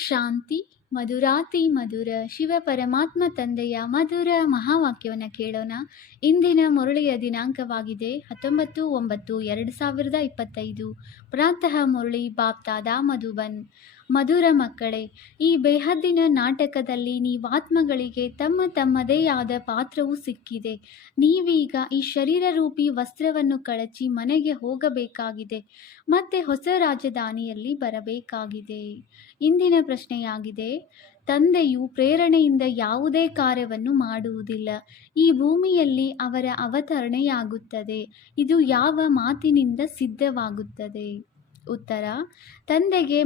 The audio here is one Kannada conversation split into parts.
ಶಾಂತಿ. ಮಧುರಾತಿ ಮಧುರ ಶಿವ ಪರಮಾತ್ಮ ತಂದೆಯ ಮಧುರ ಮಹಾವಾಕ್ಯವನ್ನು ಕೇಳೋಣ. ಇಂದಿನ ಮುರಳಿಯ ದಿನಾಂಕವಾಗಿದೆ 19/9/2025. ಪ್ರಾತಃ ಮುರಳಿ ಬಾಪ್ತಾದ ಮಧುಬನ್. ಮಧುರ ಮಕ್ಕಳೇ, ಈ ಬೇಹದ್ದಿನ ನಾಟಕದಲ್ಲಿ ನೀವಾತ್ಮಗಳಿಗೆ ತಮ್ಮದೇ ಆದ ಪಾತ್ರವು ಸಿಕ್ಕಿದೆ. ನೀವೀಗ ಈ ಶರೀರ ರೂಪಿ ವಸ್ತ್ರವನ್ನು ಕಳಚಿ ಮನೆಗೆ ಹೋಗಬೇಕಾಗಿದೆ, ಮತ್ತೆ ಹೊಸ ರಾಜಧಾನಿಯಲ್ಲಿ ಬರಬೇಕಾಗಿದೆ. ಇಂದಿನ ಪ್ರಶ್ನೆಯಾಗಿದೆ, ತಂದೆಯು ಪ್ರೇರಣೆಯಿಂದ ಯಾವುದೇ ಕಾರ್ಯವನ್ನು ಮಾಡುವುದಿಲ್ಲ. ಈ ಭೂಮಿಯಲ್ಲಿ ಅವರ ಅವತರಣೆಯಾಗುತ್ತದೆ. ಇದು ಯಾವ ಮಾತಿನಿಂದ ಸಿದ್ಧವಾಗುತ್ತದೆ? ಉತ್ತರ: ತಂದೆಗೆ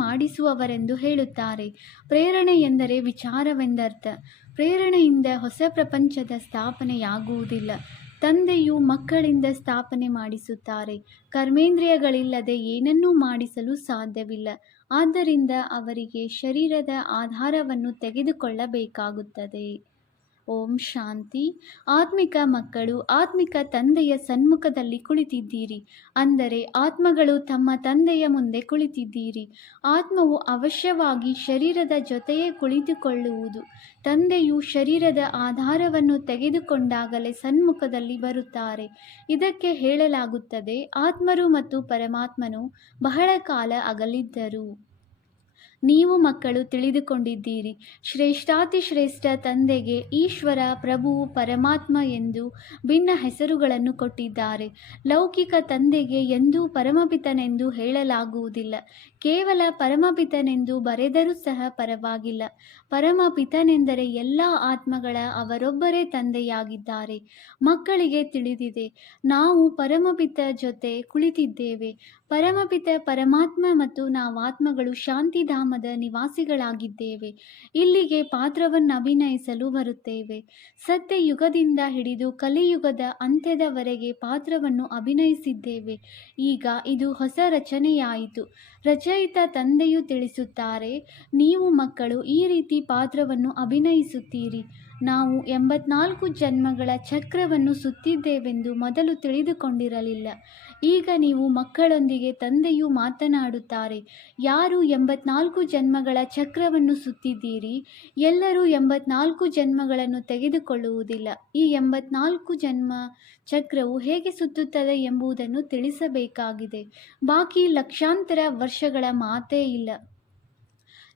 ಮಾಡಿಸುವವರೆಂದು ಹೇಳುತ್ತಾರೆ. ಪ್ರೇರಣೆ ಎಂದರೆ ವಿಚಾರವೆಂದರ್ಥ. ಪ್ರೇರಣೆಯಿಂದ ಹೊಸ ಪ್ರಪಂಚದ ಸ್ಥಾಪನೆಯಾಗುವುದಿಲ್ಲ. ತಂದೆಯು ಮಕ್ಕಳಿಂದ ಸ್ಥಾಪನೆ ಮಾಡಿಸುತ್ತಾರೆ. ಕರ್ಮೇಂದ್ರಿಯಗಳಿಲ್ಲದೆ ಏನನ್ನೂ ಮಾಡಿಸಲು ಸಾಧ್ಯವಿಲ್ಲ. ಆದ್ದರಿಂದ ಅವರಿಗೆ ಶರೀರದ ಆಧಾರವನ್ನು ತೆಗೆದುಕೊಳ್ಳಬೇಕಾಗುತ್ತದೆ. ಓಂ ಶಾಂತಿ. ಆತ್ಮಿಕ ಮಕ್ಕಳು ಆತ್ಮಿಕ ತಂದೆಯ ಸನ್ಮುಖದಲ್ಲಿ ಕುಳಿತಿದ್ದೀರಿ. ಅಂದರೆ ಆತ್ಮಗಳು ತಮ್ಮ ತಂದೆಯ ಮುಂದೆ ಕುಳಿತಿದ್ದೀರಿ. ಆತ್ಮವು ಅವಶ್ಯವಾಗಿ ಶರೀರದ ಜೊತೆಯೇ ಕುಳಿತುಕೊಳ್ಳುವುದು. ತಂದೆಯು ಶರೀರದ ಆಧಾರವನ್ನು ತೆಗೆದುಕೊಂಡಾಗಲೇ ಸನ್ಮುಖದಲ್ಲಿ ಬರುತ್ತಾರೆ. ಇದಕ್ಕೆ ಹೇಳಲಾಗುತ್ತದೆ, ಆತ್ಮರು ಮತ್ತು ಪರಮಾತ್ಮನು ಬಹಳ ಕಾಲ ಅಗಲಿದ್ದರು. ನೀವು ಮಕ್ಕಳು ತಿಳಿದುಕೊಂಡಿದ್ದೀರಿ. ಶ್ರೇಷ್ಠಾತಿಶ್ರೇಷ್ಠ ತಂದೆಗೆ ಈಶ್ವರ, ಪ್ರಭು, ಪರಮಾತ್ಮ ಎಂದು ಭಿನ್ನ ಹೆಸರುಗಳನ್ನು ಕೊಟ್ಟಿದ್ದಾರೆ. ಲೌಕಿಕ ತಂದೆಗೆ ಎಂದೂ ಪರಮಪಿತನೆಂದು ಹೇಳಲಾಗುವುದಿಲ್ಲ. ಕೇವಲ ಪರಮಪಿತನೆಂದು ಬರೆದರೂ ಸಹ ಪರವಾಗಿಲ್ಲ. ಪರಮಪಿತನೆಂದರೆ ಎಲ್ಲ ಆತ್ಮಗಳ ಅವರೊಬ್ಬರೇ ತಂದೆಯಾಗಿದ್ದಾರೆ. ಮಕ್ಕಳಿಗೆ ತಿಳಿದಿದೆ, ನಾವು ಪರಮಪಿತ ಜೊತೆ ಕುಳಿತಿದ್ದೇವೆ. ಪರಮಪಿತ ಪರಮಾತ್ಮ ಮತ್ತು ನಾವಾತ್ಮಗಳು ಶಾಂತಿಧಾಮದ ನಿವಾಸಿಗಳಾಗಿದ್ದೇವೆ. ಇಲ್ಲಿಗೆ ಪಾತ್ರವನ್ನು ಅಭಿನಯಿಸಲು ಬರುತ್ತೇವೆ. ಸತ್ಯಯುಗದಿಂದ ಹಿಡಿದು ಕಲಿಯುಗದ ಅಂತ್ಯದವರೆಗೆ ಪಾತ್ರವನ್ನು ಅಭಿನಯಿಸಿದ್ದೇವೆ. ಈಗ ಇದು ಹೊಸ ರಚನೆಯಾಯಿತು. ರಚಯಿತ ತಂದೆಯು ತಿಳಿಸುತ್ತಾರೆ, ನೀವು ಮಕ್ಕಳು ಈ ರೀತಿ ಪಾತ್ರವನ್ನು ಅಭಿನಯಿಸುತ್ತೀರಿ. ನಾವು 84 ಜನ್ಮಗಳ ಚಕ್ರವನ್ನು ಸುತ್ತಿದ್ದೇವೆಂದು ಮೊದಲು ತಿಳಿದುಕೊಂಡಿರಲಿಲ್ಲ. ಈಗ ನೀವು ಮಕ್ಕಳೊಂದಿಗೆ ತಂದೆಯು ಮಾತನಾಡುತ್ತಾರೆ. ಯಾರು 84 ಜನ್ಮಗಳ ಚಕ್ರವನ್ನು ಸುತ್ತಿದ್ದೀರಿ, ಎಲ್ಲರೂ 84 ಜನ್ಮಗಳನ್ನು ತೆಗೆದುಕೊಳ್ಳುವುದಿಲ್ಲ. ಈ 84 ಜನ್ಮ ಚಕ್ರವು ಹೇಗೆ ಸುತ್ತುತ್ತದೆ ಎಂಬುದನ್ನು ತಿಳಿಸಬೇಕಾಗಿದೆ. ಬಾಕಿ ಲಕ್ಷಾಂತರ ವರ್ಷಗಳ ಮಾತೇ ಇಲ್ಲ.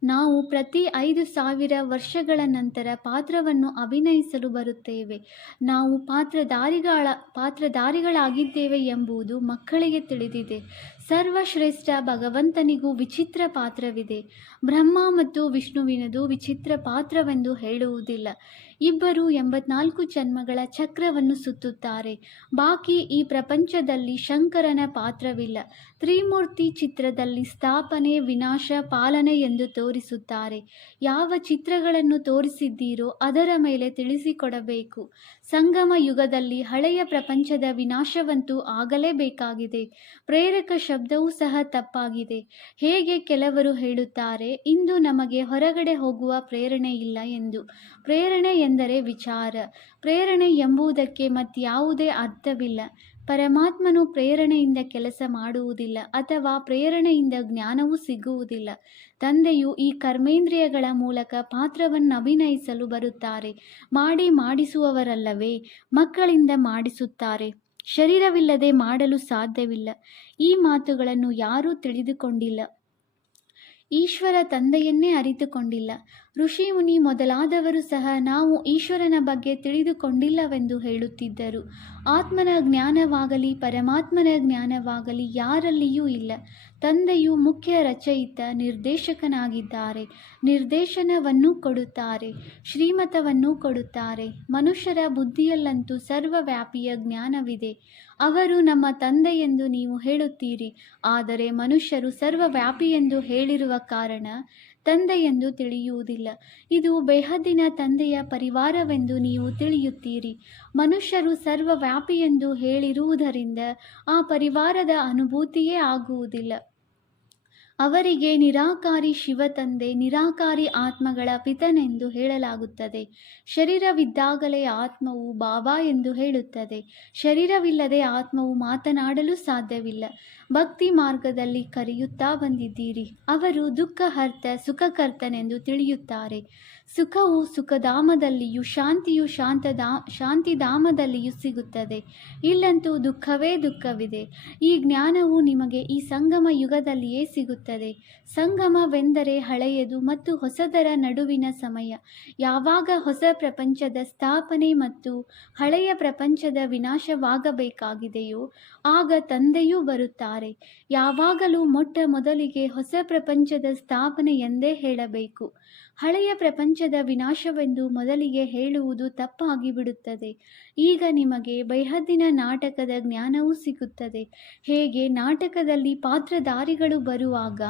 ನಾವು ಪ್ರತಿ 5,000 ವರ್ಷಗಳ ಪಾತ್ರವನ್ನು ಅಭಿನಯಿಸಲು ಬರುತ್ತೇವೆ. ನಾವು ಪಾತ್ರಧಾರಿಗಳಾಗಿದ್ದೇವೆ ಎಂಬುದು ಮಕ್ಕಳಿಗೆ ತಿಳಿದಿದೆ. ಸರ್ವಶ್ರೇಷ್ಠ ಭಗವಂತನಿಗೂ ವಿಚಿತ್ರ ಪಾತ್ರವಿದೆ. ಬ್ರಹ್ಮ ಮತ್ತು ವಿಷ್ಣುವಿನದು ವಿಚಿತ್ರ ಪಾತ್ರವೆಂದು ಹೇಳುವುದಿಲ್ಲ. ಇಬ್ಬರು 84 ಜನ್ಮಗಳ ಚಕ್ರವನ್ನು ಸುತ್ತುತ್ತಾರೆ. ಬಾಕಿ ಈ ಪ್ರಪಂಚದಲ್ಲಿ ಶಂಕರನ ಪಾತ್ರವಿಲ್ಲ. ತ್ರಿಮೂರ್ತಿ ಚಿತ್ರದಲ್ಲಿ ಸ್ಥಾಪನೆ, ವಿನಾಶ, ಪಾಲನೆ ಎಂದು ತೋರಿಸುತ್ತಾರೆ. ಯಾವ ಚಿತ್ರಗಳನ್ನು ತೋರಿಸಿದ್ದೀರೋ ಅದರ ಮೇಲೆ ತಿಳಿಸಿಕೊಡಬೇಕು. ಸಂಗಮ ಯುಗದಲ್ಲಿ ಹಳೆಯ ಪ್ರಪಂಚದ ವಿನಾಶವಂತೂ ಆಗಲೇಬೇಕಾಗಿದೆ. ಪ್ರೇರಕ ಶಬ್ದವೂ ಸಹ ತಪ್ಪಾಗಿದೆ. ಹೇಗೆ ಕೆಲವರು ಹೇಳುತ್ತಾರೆ, ಇಂದು ನಮಗೆ ಹೊರಗಡೆ ಹೋಗುವ ಪ್ರೇರಣೆ ಇಲ್ಲ ಎಂದು. ಪ್ರೇರಣೆ ಎಂದರೆ ವಿಚಾರ. ಪ್ರೇರಣೆ ಎಂಬುದಕ್ಕೆ ಮತ್ಯಾವುದೇ ಅರ್ಥವಿಲ್ಲ. ಪರಮಾತ್ಮನು ಪ್ರೇರಣೆಯಿಂದ ಕೆಲಸ ಮಾಡುವುದಿಲ್ಲ ಅಥವಾ ಪ್ರೇರಣೆಯಿಂದ ಜ್ಞಾನವೂ ಸಿಗುವುದಿಲ್ಲ. ತಂದೆಯು ಈ ಕರ್ಮೇಂದ್ರಿಯಗಳ ಮೂಲಕ ಪಾತ್ರವನ್ನು ಅಭಿನಯಿಸಲು ಬರುತ್ತಾರೆ. ಮಾಡಿಸುವವರಲ್ಲವೇ? ಮಕ್ಕಳಿಂದ ಮಾಡಿಸುತ್ತಾರೆ. ಶರೀರವಿಲ್ಲದೆ ಮಾಡಲು ಸಾಧ್ಯವಿಲ್ಲ. ಈ ಮಾತುಗಳನ್ನು ಯಾರೂ ತಿಳಿದುಕೊಂಡಿಲ್ಲ. ಈಶ್ವರ ತಂದೆಯನ್ನೇ ಅರಿತುಕೊಂಡಿಲ್ಲ. ಋಷಿ ಮುನಿ ಮೊದಲಾದವರು ಸಹ ನಾವು ಈಶ್ವರನ ಬಗ್ಗೆ ತಿಳಿದುಕೊಂಡಿಲ್ಲವೆಂದು ಹೇಳುತ್ತಿದ್ದರು. ಆತ್ಮನ ಜ್ಞಾನವಾಗಲಿ ಪರಮಾತ್ಮನ ಜ್ಞಾನವಾಗಲಿ ಯಾರಲ್ಲಿಯೂ ಇಲ್ಲ. ತಂದೆಯು ಮುಖ್ಯ ರಚಯಿತ, ನಿರ್ದೇಶಕನಾಗಿದ್ದಾರೆ. ನಿರ್ದೇಶನವನ್ನು ಕೊಡುತ್ತಾರೆ, ಶ್ರೀಮತವನ್ನು ಕೊಡುತ್ತಾರೆ. ಮನುಷ್ಯರ ಬುದ್ಧಿಯಲ್ಲಂತೂ ಸರ್ವವ್ಯಾಪಿಯ ಜ್ಞಾನವಿದೆ. ಅವರು ನಮ್ಮ ತಂದೆ ಎಂದು ನೀವು ಹೇಳುತ್ತೀರಿ. ಆದರೆ ಮನುಷ್ಯರು ಸರ್ವವ್ಯಾಪಿ ಎಂದು ಹೇಳಿರುವ ಕಾರಣ ತಂದೆ ಎಂದು ತಿಳಿಯುವುದಿಲ್ಲ. ಇದು ಬೇಹದ್ದಿನ ತಂದೆಯ ಪರಿವಾರವೆಂದು ನೀವು ತಿಳಿಯುತ್ತೀರಿ. ಮನುಷ್ಯರು ಸರ್ವವ್ಯಾಪಿ ಎಂದು ಹೇಳಿರುವುದರಿಂದ ಆ ಪರಿವಾರದ ಅನುಭೂತಿಯೇ ಆಗುವುದಿಲ್ಲ. ಅವರಿಗೆ ನಿರಾಕಾರಿ ಶಿವ ತಂದೆ, ನಿರಾಕಾರಿ ಆತ್ಮಗಳ ಪಿತನೆಂದು ಹೇಳಲಾಗುತ್ತದೆ. ಶರೀರವಿದ್ದಾಗಲೇ ಆತ್ಮವು ಬಾಬಾ ಎಂದು ಹೇಳುತ್ತದೆ. ಶರೀರವಿಲ್ಲದೆ ಆತ್ಮವು ಮಾತನಾಡಲು ಸಾಧ್ಯವಿಲ್ಲ. ಭಕ್ತಿ ಮಾರ್ಗದಲ್ಲಿ ಕರೆಯುತ್ತಾ ಬಂದಿದ್ದೀರಿ. ಅವರು ದುಃಖಹರ್ತ ಸುಖಕರ್ತನೆಂದು ತಿಳಿಯುತ್ತಾರೆ. ಸುಖವು ಸುಖಧಾಮದಲ್ಲಿಯೂ ಶಾಂತಿಯು ಶಾಂತಿಧಾಮದಲ್ಲಿಯೂ ಸಿಗುತ್ತದೆ. ಇಲ್ಲಂತೂ ದುಃಖವೇ ದುಃಖವಿದೆ. ಈ ಜ್ಞಾನವು ನಿಮಗೆ ಈ ಸಂಗಮ ಯುಗದಲ್ಲಿಯೇ ಸಿಗುತ್ತದೆ. ಸಂಗಮವೆಂದರೆ ಹಳೆಯದು ಮತ್ತು ಹೊಸದರ ನಡುವಿನ ಸಮಯ. ಯಾವಾಗ ಹೊಸ ಪ್ರಪಂಚದ ಸ್ಥಾಪನೆ ಮತ್ತು ಹಳೆಯ ಪ್ರಪಂಚದ ವಿನಾಶವಾಗಬೇಕಾಗಿದೆಯೋ ಆಗ ತಂದೆಯೂ ಬರುತ್ತಾರೆ. ಯಾವಾಗಲೂ ಮೊಟ್ಟ ಮೊದಲಿಗೆ ಹೊಸ ಪ್ರಪಂಚದ ಸ್ಥಾಪನೆ ಎಂದೇ ಹೇಳಬೇಕು. ಹಳೆಯ ಪ್ರಪಂಚದ ವಿನಾಶವೆಂದು ಮೊದಲಿಗೆ ಹೇಳುವುದು ತಪ್ಪಾಗಿ ಬಿಡುತ್ತದೆ. ಈಗ ನಿಮಗೆ ಬೈಹದ್ದಿನ ನಾಟಕದ ಜ್ಞಾನವೂ ಸಿಗುತ್ತದೆ. ಹೇಗೆ ನಾಟಕದಲ್ಲಿ ಪಾತ್ರಧಾರಿಗಳು ಬರುವಾಗ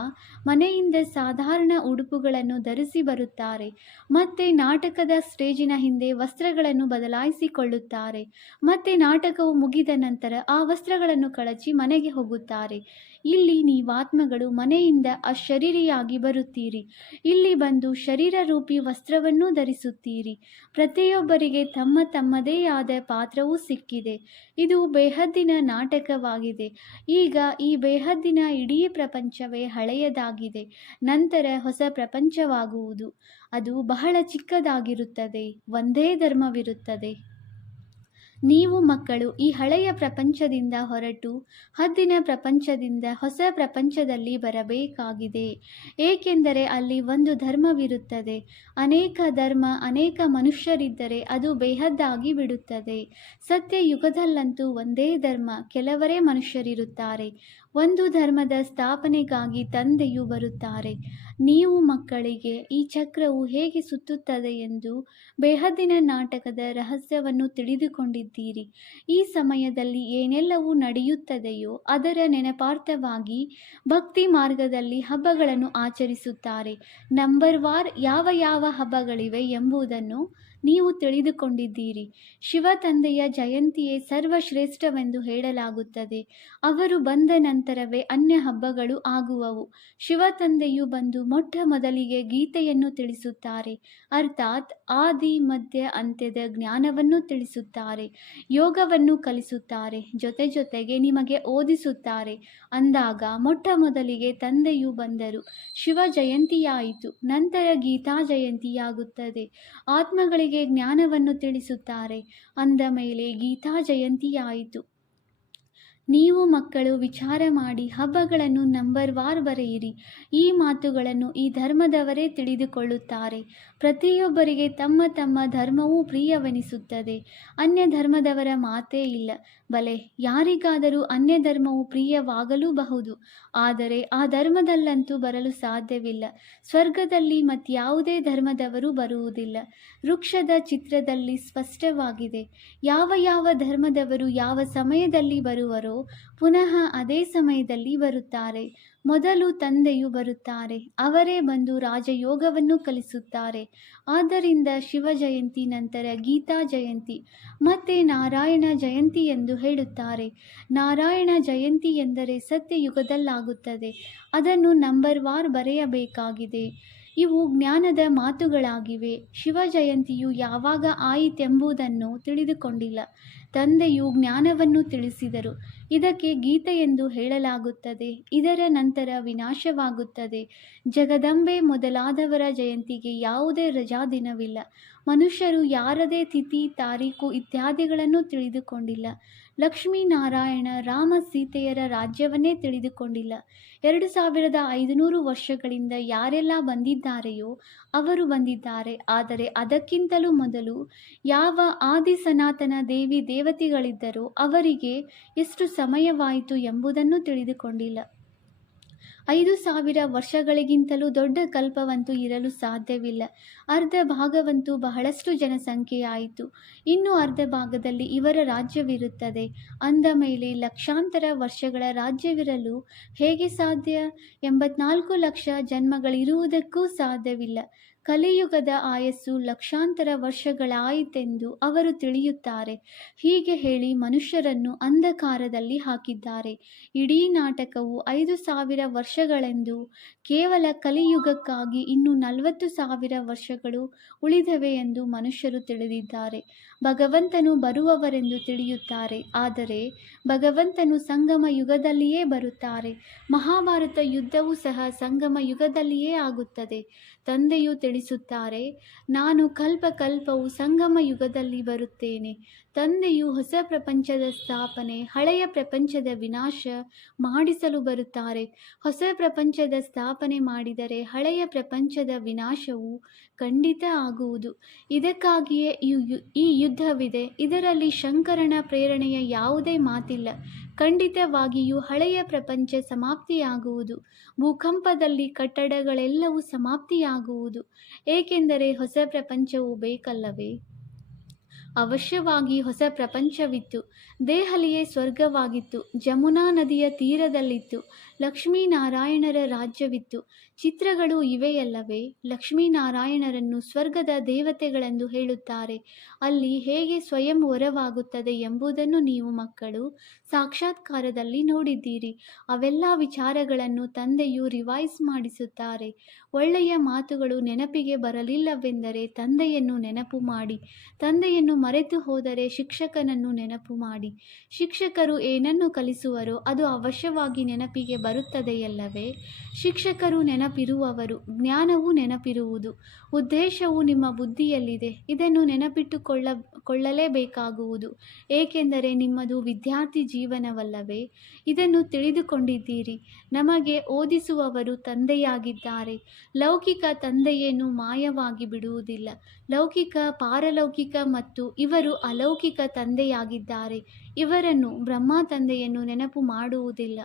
ಮನೆಯಿಂದ ಸಾಧಾರಣ ಉಡುಪುಗಳನ್ನು ಧರಿಸಿ ಬರುತ್ತಾರೆ, ಮತ್ತೆ ನಾಟಕದ ಸ್ಟೇಜಿನ ಹಿಂದೆ ವಸ್ತ್ರಗಳನ್ನು ಬದಲಾಯಿಸಿಕೊಳ್ಳುತ್ತಾರೆ, ಮತ್ತೆ ನಾಟಕವು ಮುಗಿದ ನಂತರ ಆ ವಸ್ತ್ರಗಳನ್ನು ಕಳಚಿ ಮನೆಗೆ ಹೋಗುತ್ತಾರೆ. ಇಲ್ಲಿ ನೀವಾತ್ಮಗಳು ಮನೆಯಿಂದ ಅಶರೀರಿಯಾಗಿ ಬರುತ್ತೀರಿ. ಇಲ್ಲಿ ಬಂದು ಶರೀರ ರೂಪಿ ವಸ್ತ್ರವನ್ನೂ ಧರಿಸುತ್ತೀರಿ. ಪ್ರತಿಯೊಬ್ಬರಿಗೆ ತಮ್ಮ ತಮ್ಮದೇ ಆದ ಪಾತ್ರವೂ ಸಿಕ್ಕಿದೆ. ಇದು ಬೇಹದ್ದಿನ ನಾಟಕವಾಗಿದೆ. ಈಗ ಈ ಬೇಹದ್ದಿನ ಇಡೀ ಪ್ರಪಂಚವೇ ಹಳೆಯದಾಗಿದೆ. ನಂತರ ಹೊಸ ಪ್ರಪಂಚವಾಗುವುದು. ಅದು ಬಹಳ ಚಿಕ್ಕದಾಗಿರುತ್ತದೆ. ಒಂದೇ ಧರ್ಮವಿರುತ್ತದೆ. ನೀವು ಮಕ್ಕಳು ಈ ಹಳೆಯ ಪ್ರಪಂಚದಿಂದ ಹೊರಟು ಹದ್ದಿನ ಪ್ರಪಂಚದಿಂದ ಹೊಸ ಪ್ರಪಂಚದಲ್ಲಿ ಬರಬೇಕಾಗಿದೆ. ಏಕೆಂದರೆ ಅಲ್ಲಿ ಒಂದು ಧರ್ಮವಿರುತ್ತದೆ. ಅನೇಕ ಧರ್ಮ, ಅನೇಕ ಮನುಷ್ಯರಿದ್ದರೆ ಅದು ಬೇಹದ್ದಾಗಿ ಬಿಡುತ್ತದೆ. ಸತ್ಯಯುಗದಲ್ಲಂತೂ ಒಂದೇ ಧರ್ಮ, ಕೆಲವರೇ ಮನುಷ್ಯರಿರುತ್ತಾರೆ. ಒಂದು ಧರ್ಮದ ಸ್ಥಾಪನೆಗಾಗಿ ತಂದೆಯು ಬರುತ್ತಾರೆ. ನೀವು ಮಕ್ಕಳಿಗೆ ಈ ಚಕ್ರವು ಹೇಗೆ ಸುತ್ತುತ್ತದೆ ಎಂದು ಬೇಹದ್ದಿನ ನಾಟಕದ ರಹಸ್ಯವನ್ನು ತಿಳಿದುಕೊಂಡಿದ್ದೀರಿ. ಈ ಸಮಯದಲ್ಲಿ ಏನೆಲ್ಲವೂ ನಡೆಯುತ್ತದೆಯೋ ಅದರ ನೆನಪಾರ್ಥವಾಗಿ ಭಕ್ತಿ ಮಾರ್ಗದಲ್ಲಿ ಹಬ್ಬಗಳನ್ನು ಆಚರಿಸುತ್ತಾರೆ. ನಂಬರ್ ವಾರ್ ಯಾವ ಯಾವ ಹಬ್ಬಗಳಿವೆ ಎಂಬುದನ್ನು ನೀವು ತಿಳಿದುಕೊಂಡಿದ್ದೀರಿ. ಶಿವ ತಂದೆಯ ಜಯಂತಿಯೇ ಸರ್ವಶ್ರೇಷ್ಠವೆಂದು ಹೇಳಲಾಗುತ್ತದೆ. ಅವರು ಬಂದ ನಂತರವೇ ಅನ್ಯ ಹಬ್ಬಗಳು ಆಗುವವು. ಶಿವ ತಂದೆಯು ಬಂದು ಮೊಟ್ಟ ಮೊದಲಿಗೆ ಗೀತೆಯನ್ನು ತಿಳಿಸುತ್ತಾರೆ, ಅರ್ಥಾತ್ ಆದಿ ಮಧ್ಯ ಅಂತ್ಯದ ಜ್ಞಾನವನ್ನು ತಿಳಿಸುತ್ತಾರೆ. ಯೋಗವನ್ನು ಕಲಿಸುತ್ತಾರೆ, ಜೊತೆಗೆ ನಿಮಗೆ ಓದಿಸುತ್ತಾರೆ. ಅಂದಾಗ ಮೊಟ್ಟ ಮೊದಲಿಗೆ ತಂದೆಯು ಬಂದರು. ಶಿವ ಜಯಂತಿಯಾಯಿತು, ನಂತರ ಗೀತಾ ಜಯಂತಿಯಾಗುತ್ತದೆ. ಆತ್ಮಗಳಿಗೆ ಜ್ಞಾನವನ್ನು ತಿಳಿಸುತ್ತಾರೆ. ಅಂದ ಮೇಲೆ ಗೀತಾ ಜಯಂತಿಯಾಯಿತು. ನೀವು ಮಕ್ಕಳು ವಿಚಾರ ಮಾಡಿ ಹಬ್ಬಗಳನ್ನು ನಂಬರ್ ವಾರ್ ಬರೆಯಿರಿ. ಈ ಮಾತುಗಳನ್ನು ಈ ಧರ್ಮದವರೇ ತಿಳಿದುಕೊಳ್ಳುತ್ತಾರೆ. ಪ್ರತಿಯೊಬ್ಬರಿಗೆ ತಮ್ಮ ತಮ್ಮ ಧರ್ಮವೂ ಪ್ರಿಯವೆನಿಸುತ್ತದೆ. ಅನ್ಯ ಧರ್ಮದವರ ಮಾತೇ ಇಲ್ಲ. ಬಲೆ, ಯಾರಿಗಾದರೂ ಅನ್ಯ ಧರ್ಮವು ಪ್ರಿಯವಾಗಲೂಬಹುದು, ಆದರೆ ಆ ಧರ್ಮದಲ್ಲಂತೂ ಬರಲು ಸಾಧ್ಯವಿಲ್ಲ. ಸ್ವರ್ಗದಲ್ಲಿ ಮತ್ಯಾವುದೇ ಧರ್ಮದವರು ಬರುವುದಿಲ್ಲ. ವೃಕ್ಷದ ಚಿತ್ರದಲ್ಲಿ ಸ್ಪಷ್ಟವಾಗಿದೆ. ಯಾವ ಯಾವ ಧರ್ಮದವರು ಯಾವ ಸಮಯದಲ್ಲಿ ಬರುವರೋ ಪುನಃ ಅದೇ ಸಮಯದಲ್ಲಿ ಬರುತ್ತಾರೆ. ಮೊದಲು ತಂದೆಯು ಬರುತ್ತಾರೆ. ಅವರೇ ಬಂದು ರಾಜಯೋಗವನ್ನು ಕಲಿಸುತ್ತಾರೆ. ಆದ್ದರಿಂದ ಶಿವ ಜಯಂತಿ ನಂತರ ಗೀತಾ ಜಯಂತಿ ಮತ್ತೆ ನಾರಾಯಣ ಜಯಂತಿ ಎಂದು ಹೇಳುತ್ತಾರೆ. ನಾರಾಯಣ ಜಯಂತಿ ಎಂದರೆ ಸತ್ಯಯುಗದಲ್ಲಾಗುತ್ತದೆ. ಅದನ್ನು ನಂಬರ್ ವಾರ್ ಬರೆಯಬೇಕಾಗಿದೆ. ಇವು ಜ್ಞಾನದ ಮಾತುಗಳಾಗಿವೆ. ಶಿವ ಜಯಂತಿಯು ಯಾವಾಗ ಆಯಿತೆಂಬುದನ್ನು ತಿಳಿದುಕೊಂಡಿಲ್ಲ. ತಂದೆಯು ಜ್ಞಾನವನ್ನು ತಿಳಿಸಿದರು. ಇದಕ್ಕೆ ಗೀತೆ ಎಂದು ಹೇಳಲಾಗುತ್ತದೆ. ಇದರ ನಂತರ ವಿನಾಶವಾಗುತ್ತದೆ. ಜಗದಂಬೆ ಮೊದಲಾದವರ ಜಯಂತಿಗೆ ಯಾವುದೇ ರಜಾ ದಿನವಿಲ್ಲ. ಮನುಷ್ಯರು ಯಾರದೇ ತಿಥಿ, ತಾರೀಕು ಇತ್ಯಾದಿಗಳನ್ನು ತಿಳಿದುಕೊಂಡಿಲ್ಲ. ಲಕ್ಷ್ಮೀನಾರಾಯಣ ರಾಮ ಸೀತೆಯರ ರಾಜ್ಯವನ್ನೇ ತಿಳಿದುಕೊಂಡಿಲ್ಲ. 2500 ವರ್ಷಗಳಿಂದ ಯಾರೆಲ್ಲ ಬಂದಿದ್ದಾರೆಯೋ ಅವರು ಬಂದಿದ್ದಾರೆ. ಆದರೆ ಅದಕ್ಕಿಂತಲೂ ಮೊದಲು ಯಾವ ಆದಿ ಸನಾತನ ದೇವಿ ದೇವತೆಗಳಿದ್ದರೋ ಅವರಿಗೆ ಎಷ್ಟು ಸಮಯವಾಯಿತು ಎಂಬುದನ್ನು ತಿಳಿದುಕೊಂಡಿಲ್ಲ. 5000 ವರ್ಷಗಳಿಗಿಂತಲೂ ದೊಡ್ಡ ಕಲ್ಪವಂತೂ ಇರಲು ಸಾಧ್ಯವಿಲ್ಲ. ಅರ್ಧ ಭಾಗವಂತೂ ಬಹಳಷ್ಟು ಜನಸಂಖ್ಯೆಯಾಯಿತು. ಇನ್ನು ಅರ್ಧ ಭಾಗದಲ್ಲಿ ಇವರ ರಾಜ್ಯವಿರುತ್ತದೆ. ಅಂದ ಮೇಲೆ ಲಕ್ಷಾಂತರ ವರ್ಷಗಳ ರಾಜ್ಯವಿರಲು ಹೇಗೆ ಸಾಧ್ಯ? 84 ಲಕ್ಷ ಜನ್ಮಗಳಿರುವುದಕ್ಕೂ ಸಾಧ್ಯವಿಲ್ಲ. ಕಲಿಯುಗದ ಆಯಸ್ಸು ಲಕ್ಷಾಂತರ ವರ್ಷಗಳಾಯಿತೆಂದು ಅವರು ತಿಳಿಯುತ್ತಾರೆ. ಹೀಗೆ ಹೇಳಿ ಮನುಷ್ಯರನ್ನು ಅಂಧಕಾರದಲ್ಲಿ ಹಾಕಿದ್ದಾರೆ. ಇಡೀ ನಾಟಕವು 5,000 ವರ್ಷಗಳೆಂದು, ಕೇವಲ ಕಲಿಯುಗಕ್ಕಾಗಿ ಇನ್ನೂ 40,000 ವರ್ಷಗಳು ಉಳಿದವೆ ಎಂದು ಮನುಷ್ಯರು ತಿಳಿದಿದ್ದಾರೆ. ಭಗವಂತನು ಬರುವವರೆಂದು ತಿಳಿಯುತ್ತಾರೆ, ಆದರೆ ಭಗವಂತನು ಸಂಗಮ ಯುಗದಲ್ಲಿಯೇ ಬರುತ್ತಾರೆ. ಮಹಾಭಾರತ ಯುದ್ಧವೂ ಸಹ ಸಂಗಮ ಯುಗದಲ್ಲಿಯೇ ಆಗುತ್ತದೆ. ತಂದೆಯು ತಿಳಿಸುತ್ತಾರೆ, ನಾನು ಕಲ್ಪವು ಸಂಗಮ ಯುಗದಲ್ಲಿ ಬರುತ್ತೇನೆ. ತಂದೆಯು ಹೊಸ ಪ್ರಪಂಚದ ಸ್ಥಾಪನೆ, ಹಳೆಯ ಪ್ರಪಂಚದ ವಿನಾಶ ಮಾಡಿಸಲು ಬರುತ್ತಾರೆ. ಹೊಸ ಪ್ರಪಂಚದ ಸ್ಥಾಪನೆ ಮಾಡಿದರೆ ಹಳೆಯ ಪ್ರಪಂಚದ ವಿನಾಶವು ಖಂಡಿತ ಆಗುವುದು. ಇದಕ್ಕಾಗಿಯೇ ಈ ಯುದ್ಧವಿದೆ. ಇದರಲ್ಲಿ ಶಂಕರನ ಪ್ರೇರಣೆಯ ಯಾವುದೇ ಮಾತಿಲ್ಲ. ಖಂಡಿತವಾಗಿಯೂ ಹಳೆಯ ಪ್ರಪಂಚ ಸಮಾಪ್ತಿಯಾಗುವುದು. ಭೂಕಂಪದಲ್ಲಿ ಕಟ್ಟಡಗಳೆಲ್ಲವೂ ಸಮಾಪ್ತಿಯಾಗುವುದು. ಏಕೆಂದರೆ ಹೊಸ ಪ್ರಪಂಚವು ಬೇಕಲ್ಲವೇ? ಅವಶ್ಯವಾಗಿ ಹೊಸ ಪ್ರಪಂಚವಿತ್ತು. ದೆಹಲಿಯೇ ಸ್ವರ್ಗವಾಗಿತ್ತು. ಜಮುನಾ ನದಿಯ ತೀರದಲ್ಲಿತ್ತು. ಲಕ್ಷ್ಮೀನಾರಾಯಣರ ರಾಜ್ಯವಿತ್ತು. ಚಿತ್ರಗಳು ಇವೆಯಲ್ಲವೇ? ಲಕ್ಷ್ಮೀನಾರಾಯಣರನ್ನು ಸ್ವರ್ಗದ ದೇವತೆಗಳೆಂದು ಹೇಳುತ್ತಾರೆ. ಅಲ್ಲಿ ಹೇಗೆ ಸ್ವಯಂವರವಾಗುತ್ತದೆ ಎಂಬುದನ್ನು ನೀವು ಮಕ್ಕಳು ಸಾಕ್ಷಾತ್ಕಾರದಲ್ಲಿ ನೋಡಿದ್ದೀರಿ. ಅವೆಲ್ಲ ವಿಚಾರಗಳನ್ನು ತಂದೆಯು ರಿವೈಸ್ ಮಾಡಿಸುತ್ತಾರೆ. ಒಳ್ಳೆಯ ಮಾತುಗಳು ನೆನಪಿಗೆ ಬರಲಿಲ್ಲವೆಂದರೆ ತಂದೆಯನ್ನು ನೆನಪು ಮಾಡಿ. ತಂದೆಯನ್ನು ಮರೆತು ಹೋದರೆ ಶಿಕ್ಷಕನನ್ನು ನೆನಪು ಮಾಡಿ. ಶಿಕ್ಷಕರು ಏನನ್ನು ಕಲಿಸುವರೋ ಅದು ಅವಶ್ಯವಾಗಿ ನೆನಪಿಗೆ ಬರುತ್ತದೆಯಲ್ಲವೇ? ಶಿಕ್ಷಕರು ನೆನಪಿರುವವರು, ಜ್ಞಾನವೂ ನೆನಪಿರುವುದು. ಉದ್ದೇಶವು ನಿಮ್ಮ ಬುದ್ಧಿಯಲ್ಲಿದೆ. ಇದನ್ನು ನೆನಪಿಟ್ಟುಕೊಳ್ಳಲೇಬೇಕಾಗುವುದು. ಏಕೆಂದರೆ ನಿಮ್ಮದು ವಿದ್ಯಾರ್ಥಿ ಜೀವನವಲ್ಲವೇ? ಇದನ್ನು ತಿಳಿದುಕೊಂಡಿದ್ದೀರಿ. ನಮಗೆ ಓದಿಸುವವರು ತಂದೆಯಾಗಿದ್ದಾರೆ. ಲೌಕಿಕ ತಂದೆಯೇನು ಮಾಯವಾಗಿ ಬಿಡುವುದಿಲ್ಲ. ಲೌಕಿಕ, ಪಾರಲೌಕಿಕ ಮತ್ತು ಇವರು ಅಲೌಕಿಕ ತಂದೆಯಾಗಿದ್ದಾರೆ. ಇವರನ್ನು ಬ್ರಹ್ಮ ತಂದೆಯನ್ನು ನೆನಪು ಮಾಡುವುದಿಲ್ಲ.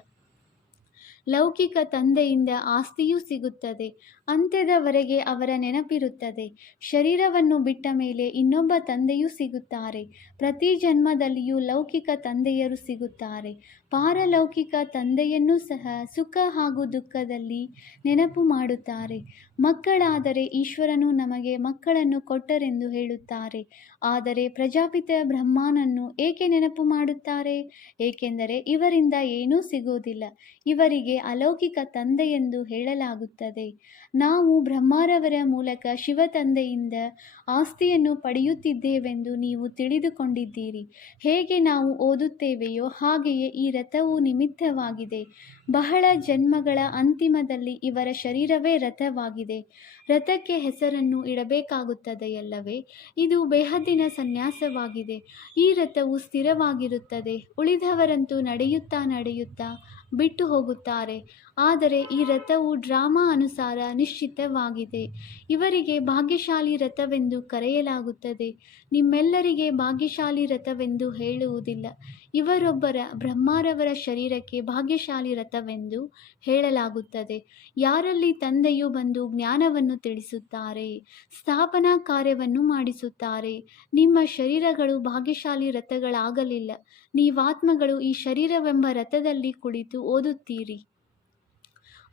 ಲೌಕಿಕ ತಂದೆಯಿಂದ ಆಸ್ತಿಯೂ ಸಿಗುತ್ತದೆ. ಅಂತ್ಯದವರೆಗೆ ಅವರ ನೆನಪಿರುತ್ತದೆ. ಶರೀರವನ್ನು ಬಿಟ್ಟ ಮೇಲೆ ಇನ್ನೊಬ್ಬ ತಂದೆಯೂ ಸಿಗುತ್ತಾರೆ. ಪ್ರತಿ ಜನ್ಮದಲ್ಲಿಯೂ ಲೌಕಿಕ ತಂದೆಯರು ಸಿಗುತ್ತಾರೆ. ಪಾರಲೌಕಿಕ ತಂದೆಯನ್ನೂ ಸಹ ಸುಖ ಹಾಗೂ ದುಃಖದಲ್ಲಿ ನೆನಪು ಮಾಡುತ್ತಾರೆ. ಮಕ್ಕಳಾದರೆ ಈಶ್ವರನು ನಮಗೆ ಮಕ್ಕಳನ್ನು ಕೊಟ್ಟರೆಂದು ಹೇಳುತ್ತಾರೆ. ಆದರೆ ಪ್ರಜಾಪಿತ ಬ್ರಹ್ಮನನ್ನು ಏಕೆ ನೆನಪು ಮಾಡುತ್ತಾರೆ? ಏಕೆಂದರೆ ಇವರಿಂದ ಏನೂ ಸಿಗುವುದಿಲ್ಲ. ಇವರಿಗೆ ಅಲೌಕಿಕ ತಂದೆಯೆಂದು ಹೇಳಲಾಗುತ್ತದೆ. ನಾವು ಬ್ರಹ್ಮರವರ ಮೂಲಕ ಶಿವ ತಂದೆಯಿಂದ ಆಸ್ತಿಯನ್ನು ಪಡೆಯುತ್ತಿದ್ದೇವೆಂದು ನೀವು ತಿಳಿದುಕೊಂಡಿದ್ದೀರಿ. ಹೇಗೆ ನಾವು ಓದುತ್ತೇವೆಯೋ ಹಾಗೆಯೇ ಈ ರಥವು ನಿಮಿತ್ತವಾಗಿದೆ. ಬಹಳ ಜನ್ಮಗಳ ಅಂತಿಮದಲ್ಲಿ ಇವರ ಶರೀರವೇ ರಥವಾಗಿದೆ. ರಥಕ್ಕೆ ಹೆಸರನ್ನು ಇಡಬೇಕಾಗುತ್ತದೆಯಲ್ಲವೇ? ಇದು ಬೇಹದ್ದಿನ ಸನ್ಯಾಸವಾಗಿದೆ. ಈ ರಥವು ಸ್ಥಿರವಾಗಿರುತ್ತದೆ. ಉಳಿದವರಂತೂ ನಡೆಯುತ್ತಾ ಬಿಟ್ಟು ಹೋಗುತ್ತಾರೆ. ಆದರೆ ಈ ರಥವು ಡ್ರಾಮಾ ಅನುಸಾರ ನಿಶ್ಚಿತವಾಗಿದೆ. ಇವರಿಗೆ ಭಾಗ್ಯಶಾಲಿ ರಥವೆಂದು ಕರೆಯಲಾಗುತ್ತದೆ. ನಿಮ್ಮೆಲ್ಲರಿಗೆ ಭಾಗ್ಯಶಾಲಿ ರಥವೆಂದು ಹೇಳುವುದಿಲ್ಲ. ಇವರೊಬ್ಬರ ಬ್ರಹ್ಮರವರ ಶರೀರಕ್ಕೆ ಭಾಗ್ಯಶಾಲಿ ರಥವೆಂದು ಹೇಳಲಾಗುತ್ತದೆ. ಯಾರಲ್ಲಿ ತಂದೆಯು ಬಂದು ಜ್ಞಾನವನ್ನು ತಿಳಿಸುತ್ತಾರೆ, ಸ್ಥಾಪನಾ ಕಾರ್ಯವನ್ನು ಮಾಡಿಸುತ್ತಾರೆ. ನಿಮ್ಮ ಶರೀರಗಳು ಭಾಗ್ಯಶಾಲಿ ರಥಗಳಾಗಲಿಲ್ಲ. ನೀವಾತ್ಮಗಳು ಈ ಶರೀರವೆಂಬ ರಥದಲ್ಲಿ ಕುಳಿತು ಓದುತ್ತೀರಿ.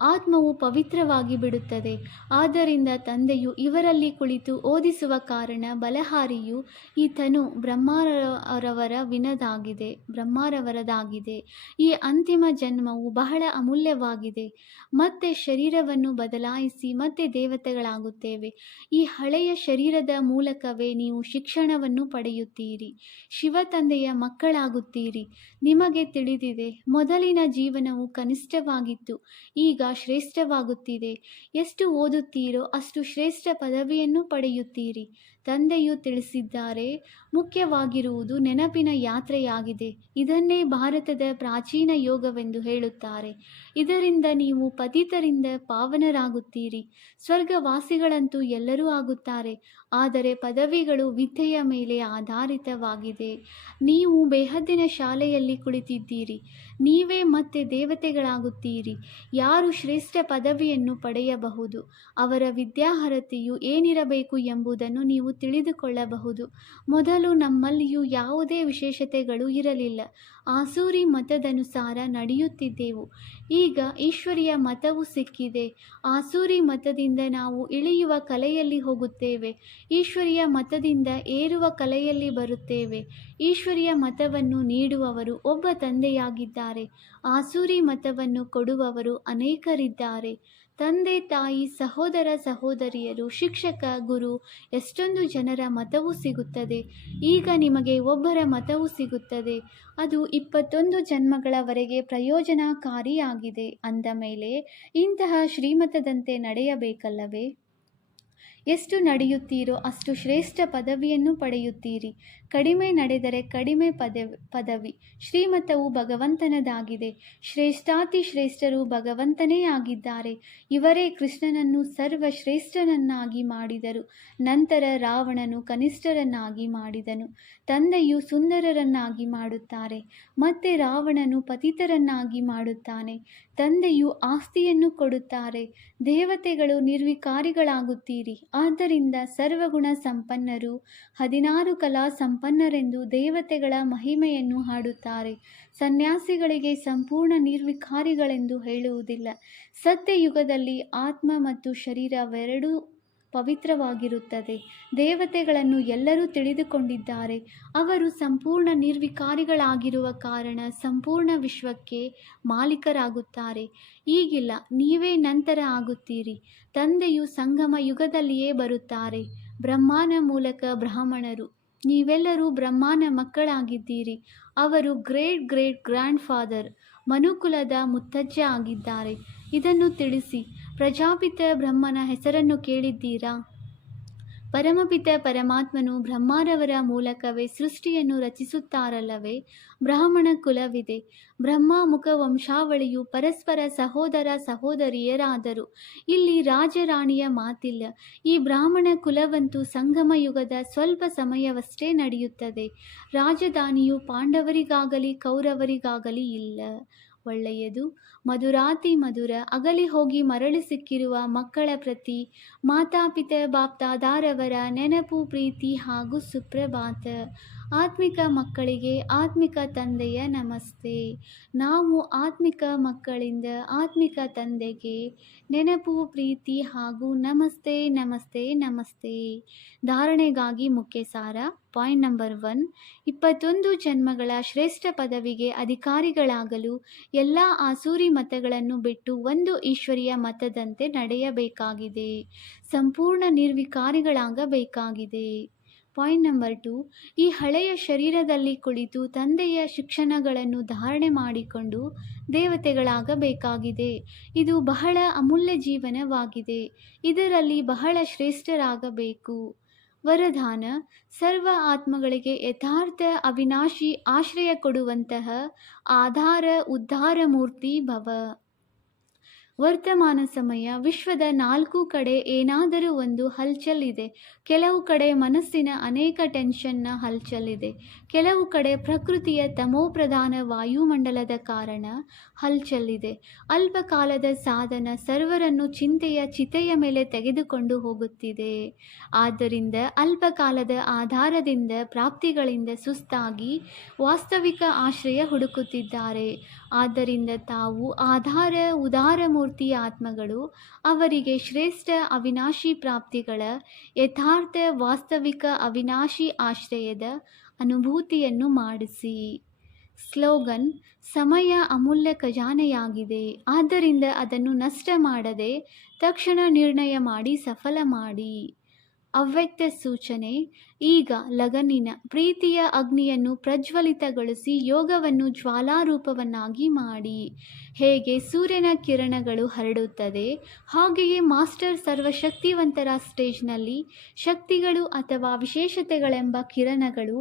ಆತ್ಮವು ಪವಿತ್ರವಾಗಿ ಬಿಡುತ್ತದೆ. ಆದ್ದರಿಂದ ತಂದೆಯು ಇವರಲ್ಲಿ ಕುಳಿತು ಓದಿಸುವ ಕಾರಣ ಬಲಹಾರಿಯು ಈ ತನು ಬ್ರಹ್ಮರವರದಾಗಿದೆ. ಈ ಅಂತಿಮ ಜನ್ಮವು ಬಹಳ ಅಮೂಲ್ಯವಾಗಿದೆ. ಮತ್ತೆ ಶರೀರವನ್ನು ಬದಲಾಯಿಸಿ ಮತ್ತೆ ದೇವತೆಗಳಾಗುತ್ತೇವೆ. ಈ ಹಳೆಯ ಶರೀರದ ಮೂಲಕವೇ ನೀವು ಶಿಕ್ಷಣವನ್ನು ಪಡೆಯುತ್ತೀರಿ. ಶಿವ ತಂದೆಯ ಮಕ್ಕಳಾಗುತ್ತೀರಿ. ನಿಮಗೆ ತಿಳಿದಿದೆ, ಮೊದಲಿನ ಜೀವನವು ಕನಿಷ್ಠವಾಗಿತ್ತು, ಈಗ ಶ್ರೇಷ್ಠವಾಗುತ್ತಿದೆ. ಎಷ್ಟು ಓದುತ್ತೀರೋ ಅಷ್ಟು ಶ್ರೇಷ್ಠ ಪದವಿಯನ್ನು ಪಡೆಯುತ್ತೀರಿ. ತಂದೆಯು ತಿಳಿಸಿದ್ದಾರೆ, ಮುಖ್ಯವಾಗಿರುವುದು ನೆನಪಿನ ಯಾತ್ರೆಯಾಗಿದೆ. ಇದನ್ನೇ ಭಾರತದ ಪ್ರಾಚೀನ ಯೋಗವೆಂದು ಹೇಳುತ್ತಾರೆ. ಇದರಿಂದ ನೀವು ಪತಿತರಿಂದ ಪಾವನರಾಗುತ್ತೀರಿ. ಸ್ವರ್ಗವಾಸಿಗಳಂತೂ ಎಲ್ಲರೂ ಆಗುತ್ತಾರೆ. ಆದರೆ ಪದವಿಗಳು ವಿದ್ಯೆಯ ಮೇಲೆ ಆಧಾರಿತವಾಗಿದೆ. ನೀವು ಬೇಹದ್ದಿನ ಶಾಲೆಯಲ್ಲಿ ಕುಳಿತಿದ್ದೀರಿ. ನೀವೇ ಮತ್ತೆ ದೇವತೆಗಳಾಗುತ್ತೀರಿ. ಯಾರು ಶ್ರೇಷ್ಠ ಪದವಿಯನ್ನು ಪಡೆಯಬಹುದು? ಅವರ ವಿದ್ಯಾರ್ಹತೆಯು ಏನಿರಬೇಕು ಎಂಬುದನ್ನು ನೀವು ತಿಳಿದುಕೊಳ್ಳಬಹುದು. ಮೊದಲು ನಮ್ಮಲ್ಲಿಯೂ ಯಾವುದೇ ವಿಶೇಷತೆಗಳು ಇರಲಿಲ್ಲ. ಆಸೂರಿ ಮತದನುಸಾರ ನಡೆಯುತ್ತಿದ್ದೆವು. ಈಗ ಈಶ್ವರಿಯ ಮತವು ಸಿಕ್ಕಿದೆ. ಆಸೂರಿ ಮತದಿಂದ ನಾವು ಇಳಿಯುವ ಕಲೆಯಲ್ಲಿ ಹೋಗುತ್ತೇವೆ. ಈಶ್ವರಿಯ ಮತದಿಂದ ಏರುವ ಕಲೆಯಲ್ಲಿ ಬರುತ್ತೇವೆ. ಈಶ್ವರಿಯ ಮತವನ್ನು ನೀಡುವವರು ಒಬ್ಬ ತಂದೆಯಾಗಿದ್ದಾರೆ. ಆಸೂರಿ ಮತವನ್ನು ಕೊಡುವವರು ಅನೇಕರಿದ್ದಾರೆ. ತಂದೆ, ತಾಯಿ, ಸಹೋದರ, ಸಹೋದರಿಯರು, ಶಿಕ್ಷಕ, ಗುರು, ಎಷ್ಟೊಂದು ಜನರ ಮತವೂ ಸಿಗುತ್ತದೆ. ಈಗ ನಿಮಗೆ ಒಬ್ಬರ ಮತವೂ ಸಿಗುತ್ತದೆ. ಅದು 21 ಜನ್ಮಗಳವರೆಗೆ ಪ್ರಯೋಜನಕಾರಿಯಾಗಿದೆ. ಅಂದ ಮೇಲೆ ಇಂತಹ ಶ್ರೀಮತದಂತೆ ನಡೆಯಬೇಕಲ್ಲವೇ? ಎಷ್ಟು ನಡೆಯುತ್ತೀರೋ ಅಷ್ಟು ಶ್ರೇಷ್ಠ ಪದವಿಯನ್ನು ಪಡೆಯುತ್ತೀರಿ. ಕಡಿಮೆ ನಡೆದರೆ ಕಡಿಮೆ ಪದವಿ. ಶ್ರೀಮತವು ಭಗವಂತನದಾಗಿದೆ. ಶ್ರೇಷ್ಠಾತಿ ಶ್ರೇಷ್ಠರು ಭಗವಂತನೇ ಆಗಿದ್ದಾರೆ. ಇವರೇ ಕೃಷ್ಣನನ್ನು ಸರ್ವಶ್ರೇಷ್ಠನನ್ನಾಗಿ ಮಾಡಿದರು. ನಂತರ ರಾವಣನು ಕನಿಷ್ಠರನ್ನಾಗಿ ಮಾಡಿದನು. ತಂದೆಯು ಸುಂದರರನ್ನಾಗಿ ಮಾಡುತ್ತಾರೆ. ಮತ್ತೆ ರಾವಣನು ಪತಿತರನ್ನಾಗಿ ಮಾಡುತ್ತಾನೆ. ತಂದೆಯು ಆಸ್ತಿಯನ್ನು ಕೊಡುತ್ತಾರೆ. ದೇವತೆಗಳು ನಿರ್ವಿಕಾರಿಗಳಾಗುತ್ತೀರಿ. ಆದ್ದರಿಂದ ಸರ್ವಗುಣ ಸಂಪನ್ನರು, 16 ಕಲಾ ಸಂಪನ್ನರೆಂದು ದೇವತೆಗಳ ಮಹಿಮೆಯನ್ನು ಹಾಡುತ್ತಾರೆ. ಸನ್ಯಾಸಿಗಳಿಗೆ ಸಂಪೂರ್ಣ ನಿರ್ವಿಕಾರಿಗಳೆಂದು ಹೇಳುವುದಿಲ್ಲ. ಸತ್ಯಯುಗದಲ್ಲಿ ಆತ್ಮ ಮತ್ತು ಶರೀರವೆರಡೂ ಪವಿತ್ರವಾಗಿರುತ್ತದೆ. ದೇವತೆಗಳನ್ನು ಎಲ್ಲರೂ ತಿಳಿದುಕೊಂಡಿದ್ದಾರೆ. ಅವರು ಸಂಪೂರ್ಣ ನಿರ್ವಿಕಾರಿಗಳಾಗಿರುವ ಕಾರಣ ಸಂಪೂರ್ಣ ವಿಶ್ವಕ್ಕೆ ಮಾಲೀಕರಾಗುತ್ತಾರೆ. ಈಗಿಲ್ಲ, ನೀವೇ ನಂತರ ಆಗುತ್ತೀರಿ. ತಂದೆಯು ಸಂಗಮ ಯುಗದಲ್ಲಿಯೇ ಬರುತ್ತಾರೆ. ಬ್ರಹ್ಮನ ಮೂಲಕ ಬ್ರಾಹ್ಮಣರು. ನೀವೆಲ್ಲರೂ ಬ್ರಹ್ಮನ ಮಕ್ಕಳಾಗಿದ್ದೀರಿ. ಅವರು ಗ್ರೇಟ್ ಗ್ರೇಟ್ ಗ್ರ್ಯಾಂಡ್ ಫಾದರ್, ಮನುಕುಲದ ಮುತ್ತಜ್ಜ ಆಗಿದ್ದಾರೆ. ಇದನ್ನು ತಿಳಿಸಿ. ಪ್ರಜಾಪಿತ ಬ್ರಹ್ಮನ ಹೆಸರನ್ನು ಕೇಳಿದ್ದೀರಾ? ಪರಮಪಿತ ಪರಮಾತ್ಮನು ಬ್ರಹ್ಮರವರ ಮೂಲಕವೇ ಸೃಷ್ಟಿಯನ್ನು ರಚಿಸುತ್ತಾರಲ್ಲವೇ? ಬ್ರಾಹ್ಮಣ ಕುಲವಿದೆ. ಬ್ರಹ್ಮ ಮುಖ ವಂಶಾವಳಿಯು ಪರಸ್ಪರ ಸಹೋದರ ಸಹೋದರಿಯರಾದರು. ಇಲ್ಲಿ ರಾಜರಾಣಿಯ ಮಾತಿಲ್ಲ. ಈ ಬ್ರಾಹ್ಮಣ ಕುಲವಂತೂ ಸಂಗಮ ಯುಗದ ಸ್ವಲ್ಪ ಸಮಯವಷ್ಟೇ ನಡೆಯುತ್ತದೆ. ರಾಜಧಾನಿಯು ಪಾಂಡವರಿಗಾಗಲಿ ಕೌರವರಿಗಾಗಲಿ ಇಲ್ಲ. ಒಳ್ಳೆಯದು. ಮಧುರಾತಿ ಮಧುರ. ಅಗಲಿ ಹೋಗಿ ಮರಳಿ ಸಿಕ್ಕಿರುವ ಮಕ್ಕಳ ಪ್ರತಿ ಮಾತಾಪಿತ ಬಾಪ್ದಾದಾರವರ ನೆನಪು, ಪ್ರೀತಿ ಹಾಗೂ ಸುಪ್ರಭಾತ. ಆತ್ಮಿಕ ಮಕ್ಕಳಿಗೆ ಆತ್ಮಿಕ ತಂದೆಯ ನಮಸ್ತೆ. ನಾವು ಆತ್ಮಿಕ ಮಕ್ಕಳಿಂದ ಆತ್ಮಿಕ ತಂದೆಗೆ ನೆನಪು, ಪ್ರೀತಿ ಹಾಗೂ ನಮಸ್ತೆ ನಮಸ್ತೆ ನಮಸ್ತೆ. ಧಾರಣೆಗಾಗಿ ಮುಖ್ಯ ಸಾರ. Point number 1. 21 ಜನ್ಮಗಳ ಶ್ರೇಷ್ಠ ಪದವಿಗೆ ಅಧಿಕಾರಿಗಳಾಗಲು ಎಲ್ಲ ಆಸೂರಿ ಮತಗಳನ್ನು ಬಿಟ್ಟು ಒಂದು ಈಶ್ವರಿಯ ಮತದಂತೆ ನಡೆಯಬೇಕಾಗಿದೆ. ಸಂಪೂರ್ಣ ನಿರ್ವಿಕಾರಿಗಳಾಗಬೇಕಾಗಿದೆ. Point number 2. ಈ ಹಳೆಯ ಶರೀರದಲ್ಲಿ ಕುಳಿತು ತಂದೆಯ ಶಿಕ್ಷಣಗಳನ್ನು ಧಾರಣೆ ಮಾಡಿಕೊಂಡು ದೇವತೆಗಳಾಗಬೇಕಾಗಿದೆ. ಇದು ಬಹಳ ಅಮೂಲ್ಯ ಜೀವನವಾಗಿದೆ. ಇದರಲ್ಲಿ ಬಹಳ ಶ್ರೇಷ್ಠರಾಗಬೇಕು. ವರದಾನ: ಸರ್ವ ಆತ್ಮಗಳಿಗೆ ಯಥಾರ್ಥ ಅವಿನಾಶಿ ಆಶ್ರಯ ಕೊಡುವಂತಹ ಆಧಾರ ಉದ್ಧಾರ ಮೂರ್ತಿ ಭವ. ವರ್ತಮಾನ ಸಮಯ. ವಿಶ್ವದ 4 ಕಡೆ ಏನಾದರೂ ಒಂದು ಹಲ್ಚಲ್ ಇದೆ. ಕೆಲವು ಕಡೆ ಮನಸ್ಸಿನ ಅನೇಕ ಟೆನ್ಷನ್ನ ಹಲ್ಚಲ್ ಇದೆ. ಕೆಲವು ಕಡೆ ಪ್ರಕೃತಿಯ ತಮೋಪ್ರಧಾನ ವಾಯುಮಂಡಲದ ಕಾರಣ ಹಲ್ಚಲ್ ಇದೆ. ಅಲ್ಪ ಕಾಲದ ಸಾಧನ ಸರ್ವರನ್ನು ಚಿಂತೆಯ ಚಿತೆಯ ಮೇಲೆ ತೆಗೆದುಕೊಂಡು ಹೋಗುತ್ತಿದೆ. ಆದ್ದರಿಂದ ಅಲ್ಪ ಕಾಲದ ಆಧಾರದಿಂದ ಪ್ರಾಪ್ತಿಗಳಿಂದ ಸುಸ್ತಾಗಿ ವಾಸ್ತವಿಕ ಆಶ್ರಯ ಹುಡುಕುತ್ತಿದ್ದಾರೆ. ಆದ್ದರಿಂದ ತಾವು ಆಧಾರ ಉದಾರ ಮೂರ್ತಿ ಆತ್ಮಗಳು. ಅವರಿಗೆ ಶ್ರೇಷ್ಠ ಅವಿನಾಶಿ ಪ್ರಾಪ್ತಿಗಳ ಯಥಾರ್ಥ ವಾಸ್ತವಿಕ ಅವಿನಾಶಿ ಆಶ್ರಯದ ಅನುಭೂತಿಯನ್ನು ಮಾಡಿಸಿ. ಸ್ಲೋಗನ್: ಸಮಯ ಅಮೂಲ್ಯ ಖಜಾನೆಯಾಗಿದೆ. ಆದ್ದರಿಂದ ಅದನ್ನು ನಷ್ಟ ಮಾಡದೆ ತಕ್ಷಣ ನಿರ್ಣಯ ಮಾಡಿ ಸಫಲ ಮಾಡಿ. ಅವ್ಯಕ್ತ ಸೂಚನೆ: ಈಗ ಲಗನ್ನಿನ ಪ್ರೀತಿಯ ಅಗ್ನಿಯನ್ನು ಪ್ರಜ್ವಲಿತಗೊಳಿಸಿ ಯೋಗವನ್ನು ಜ್ವಾಲಾರೂಪವನ್ನಾಗಿ ಮಾಡಿ. ಹೇಗೆ ಸೂರ್ಯನ ಕಿರಣಗಳು ಹರಡುತ್ತದೆ, ಹಾಗೆಯೇ ಮಾಸ್ಟರ್ ಸರ್ವಶಕ್ತಿವಂತರ ಸ್ಟೇಜ್ನಲ್ಲಿ ಶಕ್ತಿಗಳು ಅಥವಾ ವಿಶೇಷತೆಗಳೆಂಬ ಕಿರಣಗಳು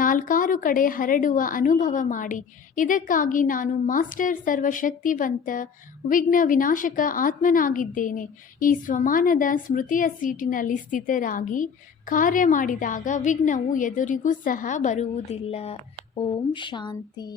4 ಕಡೆ ಹರಡುವ ಅನುಭವ ಮಾಡಿ. ಇದಕ್ಕಾಗಿ ನಾನು ಮಾಸ್ಟರ್ ಸರ್ವಶಕ್ತಿವಂತ ವಿಘ್ನ ವಿನಾಶಕ ಆತ್ಮನಾಗಿದ್ದೇನೆ. ಈ ಸ್ವಮಾನದ ಸ್ಮೃತಿಯ ಸೀಟಿನಲ್ಲಿ ಸ್ಥಿತರಾಗಿ ಕಾರ್ಯ ಮಾಡಿದಾಗ ವಿಘ್ನವು ಎದುರಿಗೂ ಸಹ ಬರುವುದಿಲ್ಲ. ಓಂ ಶಾಂತಿ.